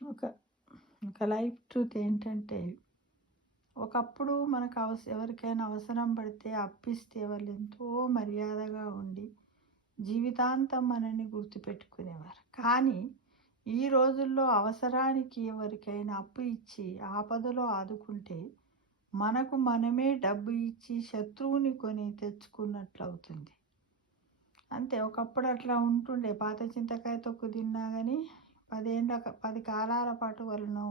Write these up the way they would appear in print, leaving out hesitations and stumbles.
ఒక ఒక life truth ఏంటంటే, ఒకప్పుడు మనకు ఎవరికైనా అవసరం పడితే అప్పిస్తే వాళ్ళు ఎంతో మర్యాదగా ఉండి, జీవితాంతం మనల్ని గుర్తుపెట్టుకునేవారు. కానీ, ఈ రోజుల్లో అవసరానికి ఎవరికైనా అప్పు ఇచ్చి, ఆపదలో ఆదుకుంటే, మనకు మనమే డబ్బు ఇచ్చి శత్రువుని కొని తెచ్చుకున్నట్లవుతుంది. అంతే ఒకప్పుడు అట్లా ఉంటుండే. పాత చింతకాయ తొక్కు తిన్నా గాని 10 కాలాల పాటు వాళ్ళను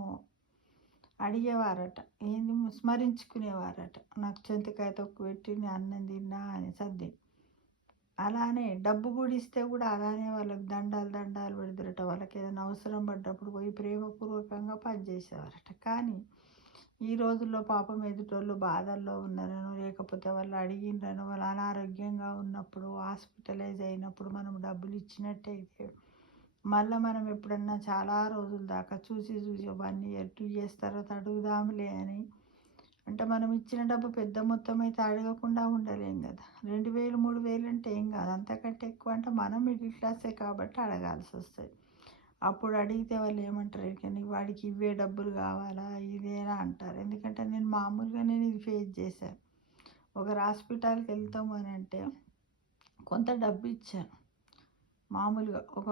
అడిగేవారట. ఏంది స్మరించుకునేవారట. నాకు చింతకాయ తొక్కు పెట్టి నేను అన్నం తిన్నా అని సర్ది. అలానే డబ్బు గూడా ఇస్తే గూడా అలానే వాళ్ళకి దండాలు దండాలు పెడతారట. వాళ్ళకేదైనా అవసరం పడ్డప్పుడు పోయి ప్రేమపూర్వకంగా పనిచేసేవారట. కానీ ఈ రోజుల్లో పాపం ఎదుటోళ్ళు బాధల్లో ఉన్నారనో, లేకపోతే వాళ్ళు అడిగిండ్రనో, వాళ్ళు అనారోగ్యంగా ఉన్నప్పుడు, హాస్పిటలైజ్ అయినప్పుడు మనం డబ్బులు ఇచ్చినట్టయితే, మళ్ళా మనం ఎప్పుడన్నా చాలా రోజుల దాకా చూసి 1 ఇయర్, 2 ఇయర్స్ తర్వాత అడుగుదాంలే అని అంటే మనం ఇచ్చిన డబ్బు పెద్ద మొత్తం అయితే అడగకుండా ఉండలేం గదా! 2000, 3000 అంటే ఏం గాదు. అంతకంటే ఎక్కువ అంటే మనం మిడిల్ క్లాసే కాబట్టి అడగాల్సొస్తది. అప్పుడు అడిగితే వాళ్ళేమంటారు, ఇక నీకు వాడికి ఇవే డబ్బులు కావాలా? ఇదేనా అంటారు. ఎందుకంటే నేను ఇది ఫేస్ చేశాను. ఒకరు హాస్పిటల్‌కి వెళ్తాము అనంటే కొంత డబ్బు ఇచ్చాను. మామూలుగా ఒక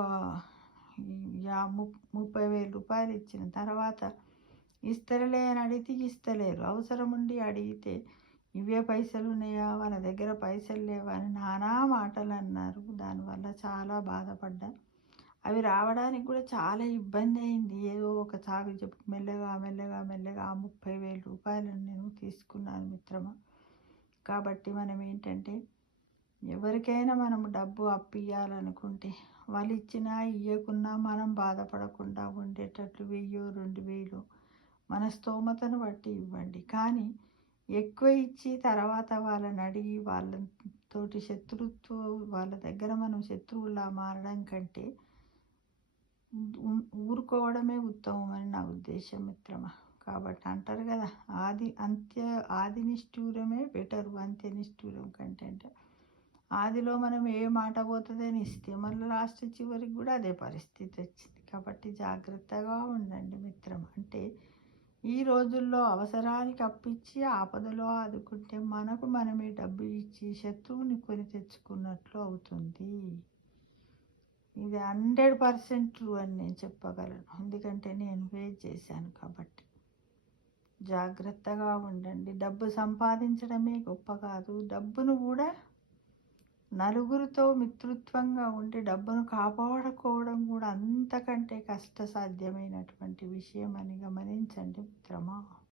30,000 రూపాయలు ఇచ్చిన తర్వాత ఇస్తరులే అని అడిగితే ఇస్తలేరు. అవసరం ఉండి అడిగితే ఇవే పైసలున్నాయా? వాళ్ళ దగ్గర పైసలు లేవా? అని నానా మాటలన్నారు. దానివల్ల చాలా బాధపడ్డా. అవి రావడానికి కూడా చాలా ఇబ్బందయింది. ఏదో ఒక సాకు చెప్పి మెల్లగా, మెల్లగా, మెల్లగా ఆ 30,000 రూపాయలను నేను తీసుకున్నాను మిత్రమా. కాబట్టి మనమేంటంటే, ఎవరికైనా మనం డబ్బు అప్పియ్యాలనుకుంటే, వాళ్ళిచ్చినా, ఇయ్యకున్నా మనం బాధపడకుండా ఉండేటట్లు 1000, 2000 మన స్తోమతను బట్టి ఇవ్వండి. కానీ ఎక్కువ ఇచ్చి తర్వాత వాళ్ళనడిగి వాళ్ళతోటి వాళ్ళ దగ్గర మనం శత్రువులా మారడం కంటే ఊరుకోవడమే ఉత్తమమని నా ఉద్దేశం మిత్రమా. కాబట్టి అంటారు కదా, ఆది నిష్ఠూరమే బెటరు అంత్య నిష్ఠూరం కంటే అంటే. ఆదిలో మనం ఏ మాట పోతుందని ఇస్తే మళ్ళీ లాస్ట్ చివరికి కూడా అదే పరిస్థితి వచ్చింది. కాబట్టి జాగ్రత్తగా ఉండండి మిత్రమా. అంటే ఈ రోజుల్లో అవసరానికి అప్పిచ్చి ఆపదలో ఆదుకుంటే మనకు మనమే డబ్బు ఇచ్చి శత్రువుని కొని తెచ్చుకున్నట్లు అవుతుంది. ఇది 100% ట్రూ అని నేను చెప్పగలను. ఎందుకంటే నేను ఫేస్ చేశాను కాబట్టి. జాగ్రత్తగా ఉండండి. డబ్బు సంపాదించడమే గొప్ప కాదు. డబ్బును కూడా నలుగురితో మిత్రుత్వంగా ఉండి డబ్బును కాపాడుకోవడం కూడా అంతకంటే కష్టసాధ్యమైనటువంటి విషయం అని గమనించండి మిత్రమా.